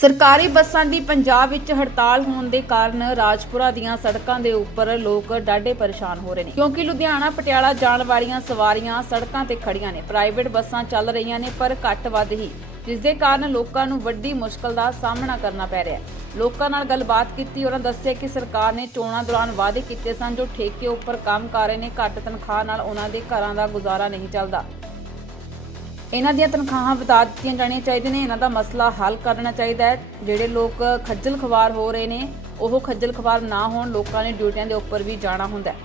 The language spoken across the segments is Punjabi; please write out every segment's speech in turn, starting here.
ਸਰਕਾਰੀ ਬੱਸਾਂ ਦੀ ਪੰਜਾਬ ਵਿੱਚ ਹੜਤਾਲ ਹੋਣ ਦੇ ਕਾਰਨ ਰਾਜਪੁਰਾ ਦੀਆਂ ਸੜਕਾਂ ਦੇ ਉੱਪਰ ਲੋਕ ਡਾਢੇ ਪਰੇਸ਼ਾਨ ਹੋ ਰਹੇ ਨੇ। ਕਿਉਂਕਿ ਲੁਧਿਆਣਾ, ਪਟਿਆਲਾ ਜਾਣ ਵਾਲੀਆਂ ਸਵਾਰੀਆਂ ਸੜਕਾਂ ਤੇ ਖੜੀਆਂ ਨੇ। ਪ੍ਰਾਈਵੇਟ ਬੱਸਾਂ ਚੱਲ ਰਹੀਆਂ ਨੇ, ਪਰ ਘੱਟ ਵੱਧ ਹੀ, ਜਿਸ ਦੇ ਕਾਰਨ ਲੋਕਾਂ ਨੂੰ ਵੱਡੀ ਮੁਸ਼ਕਲ ਦਾ ਸਾਹਮਣਾ ਕਰਨਾ ਪੈ ਰਿਹਾ ਹੈ। ਲੋਕਾਂ ਨਾਲ ਗੱਲਬਾਤ ਕੀਤੀ, ਉਹਨਾਂ ਦੱਸਿਆ ਕਿ ਸਰਕਾਰ ਨੇ ਚੋਣਾਂ ਦੌਰਾਨ ਵਾਅਦੇ ਕੀਤੇ ਸਨ, ਜੋ ਠੇਕੇ ਉੱਪਰ ਕੰਮ ਕਰ ਰਹੇ ਨੇ। ਘੱਟ ਤਨਖਾਹ ਨਾਲ ਉਹਨਾਂ ਦੇ ਘਰਾਂ ਦਾ ਗੁਜ਼ਾਰਾ ਨਹੀਂ ਚੱਲਦਾ। ਇਹਨਾਂ ਦੀਆਂ ਤਨਖਾਹਾਂ ਵਧਾ ਦਿੱਤੀਆਂ ਜਾਣੀਆਂ ਚਾਹੀਦੀਆਂ ਨੇ। ਇਹਨਾਂ ਦਾ ਮਸਲਾ ਹੱਲ ਕਰਨਾ ਚਾਹੀਦਾ ਹੈ। ਜਿਹੜੇ ਲੋਕ ਖੱਜਲ ਖਵਾਰ ਹੋ ਰਹੇ ਨੇ, ਉਹ ਖੱਜਲ ਖਵਾਰ ਨਾ ਹੋਣ, ਲੋਕਾਂ ਨੇ ਡਿਊਟੀਆਂ ਦੇ ਉੱਪਰ ਵੀ ਜਾਣਾ ਹੁੰਦਾ ਹੈ।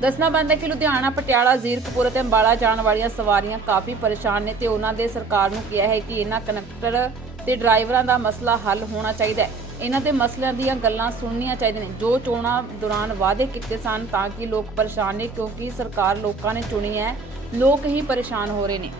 ਦੱਸਣਾ ਬੰਦ ਕਿ ਲੁਧਿਆਣਾ, ਪਟਿਆਲਾ, ਜ਼ੀਰਕਪੁਰ ਅਤੇ ਅੰਬਾਲਾ ਜਾਣ ਵਾਲੀਆਂ ਸਵਾਰੀਆਂ ਕਾਫੀ ਪਰੇਸ਼ਾਨ ਨੇ ਤੇ ਉਹਨਾਂ ਦੇ ਸਰਕਾਰ ਨੂੰ ਕਿਹਾ ਹੈ ਕਿ ਇਹਨਾਂ ਕਨੈਕਟਰ ਤੇ ਡਰਾਈਵਰਾਂ ਦਾ ਮਸਲਾ ਹੱਲ ਹੋਣਾ ਚਾਹੀਦਾ ਹੈ। ਇਹਨਾਂ ਦੇ ਮਸਲਿਆਂ ਦੀਆਂ ਗੱਲਾਂ ਸੁਣਨੀਆਂ ਚਾਹੀਦੀਆਂ ਨੇ। ਜੋ ਚੋਣਾਂ ਦੌਰਾਨ ਵਾਅਦੇ ਕੀਤੇ ਸਨ ਤਾਂ ਕਿ ਲੋਕ ਪਰੇਸ਼ਾਨ ਨੇ ਕਿਉਂਕਿ ਸਰਕਾਰ ਲੋਕਾਂ ਨੇ ਚੁਣੀ ਹੈ। ਲੋਕ ਹੀ ਪਰੇਸ਼ਾਨ ਹੋ ਰਹੇ ਨੇ।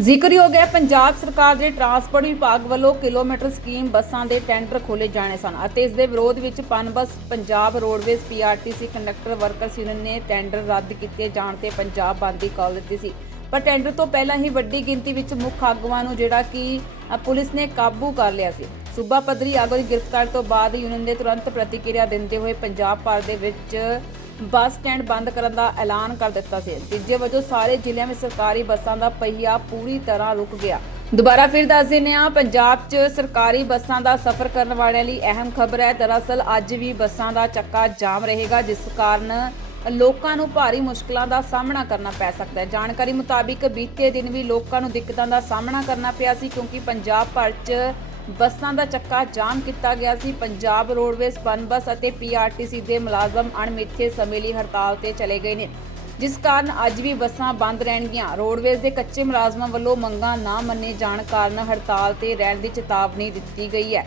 ਜ਼ਿਕਰਯੋਗ ਹੈ, ਪੰਜਾਬ ਸਰਕਾਰ ਦੇ ਟਰਾਂਸਪੋਰਟ ਵਿਭਾਗ ਵੱਲੋਂ ਕਿਲੋਮੀਟਰ ਸਕੀਮ ਬੱਸਾਂ ਦੇ ਟੈਂਡਰ ਖੋਲੇ ਜਾਣੇ ਸਨ ਅਤੇ ਇਸ ਦੇ ਵਿਰੋਧ ਵਿੱਚ PUNBUS Punjab roadways PRTC conductor workers union ਨੇ ਟੈਂਡਰ ਰੱਦ ਕੀਤੇ ਜਾਣ ਤੇ ਪੰਜਾਬ ਬੰਦ ਦੀ ਕਾਲ ਦਿੱਤੀ ਸੀ। ਪਰ ਟੈਂਡਰ ਤੋਂ ਪਹਿਲਾਂ ਹੀ ਵੱਡੀ ਗਿਣਤੀ ਵਿੱਚ ਮੁੱਖ ਆਗੂਆਂ ਨੂੰ ਜਿਹੜਾ ਕਿ ਪੁਲਿਸ ਨੇ ਕਾਬੂ ਕਰ ਲਿਆ ਸੀ। ਸੂਬਾ ਪੱਧਰੀ ਆਗੂ ਦੀ ਗ੍ਰਿਫ਼ਤਾਰ ਤੋਂ ਬਾਅਦ ਯੂਨੀਅਨ ਦੇ ਤੁਰੰਤ ਪ੍ਰਤੀਕਿਰਿਆ ਦਿੰਦੇ ਹੋਏ ਪੰਜਾਬ ਭਰ ਦੇ ਵਿੱਚ ਬੱਸ ਸਟੈਂਡ ਬੰਦ ਕਰਨ ਦਾ ਐਲਾਨ ਕਰ ਦਿੱਤਾ ਸੀ। ਤੀਜੇ ਵਜੋਂ ਸਾਰੇ ਜ਼ਿਲ੍ਹਿਆਂ ਵਿੱਚ ਸਰਕਾਰੀ ਬੱਸਾਂ ਦਾ ਪਹੀਆ ਪੂਰੀ ਤਰ੍ਹਾਂ ਰੁਕ ਗਿਆ। ਦੁਬਾਰਾ ਫਿਰ ਦੱਸ ਦਿੰਦੇ ਹਾਂ, ਪੰਜਾਬ 'ਚ ਸਰਕਾਰੀ ਬੱਸਾਂ ਦਾ ਸਫ਼ਰ ਕਰਨ ਵਾਲਿਆਂ ਲਈ ਅਹਿਮ ਖਬਰ ਹੈ। ਦਰਅਸਲ ਅੱਜ ਵੀ ਬੱਸਾਂ ਦਾ ਚੱਕਾ ਜਾਮ ਰਹੇਗਾ, ਜਿਸ ਕਾਰਨ ਲੋਕਾਂ ਨੂੰ ਭਾਰੀ ਮੁਸ਼ਕਲਾਂ ਦਾ ਸਾਹਮਣਾ ਕਰਨਾ ਪੈ ਸਕਦਾ ਹੈ। ਜਾਣਕਾਰੀ ਮੁਤਾਬਿਕ ਬੀਤੇ ਦਿਨ ਵੀ ਲੋਕਾਂ ਨੂੰ ਦਿੱਕਤਾਂ ਦਾ ਸਾਹਮਣਾ ਕਰਨਾ ਪਿਆ ਸੀ, ਕਿਉਂਕਿ ਪੰਜਾਬ ਭਰ 'ਚ ਬੱਸਾਂ ਦਾ ਚੱਕਾ ਜਾਮ ਕੀਤਾ ਗਿਆ ਸੀ। ਪੰਜਾਬ ਰੋਡਵੇਜ਼ ਪਨ ਬੱਸ ਅਤੇ ਪੀਆਰਟੀਸੀ ਦੇ ਮੁਲਾਜ਼ਮ ਅਣਮਿੱਥੇ ਸਮੇਂ ਲਈ ਹੜਤਾਲ ਤੇ ਚਲੇ ਗਏ ਨੇ। ਜਿਸ ਕਾਰਨ ਅੱਜ ਵੀ ਬੱਸਾਂ ਬੰਦ ਰਹਿਣਗੀਆਂ। ਰੋਡਵੇਜ਼ ਦੇ ਕੱਚੇ ਮੁਲਾਜ਼ਮਾਂ ਵੱਲੋਂ ਮੰਗਾਂ ਨਾ ਮੰਨੇ ਜਾਣ ਕਾਰਨ ਹੜਤਾਲ ਤੇ ਰਹਿਣ ਦੀ ਚੇਤਾਵਨੀ ਦਿੱਤੀ ਗਈ ਹੈ।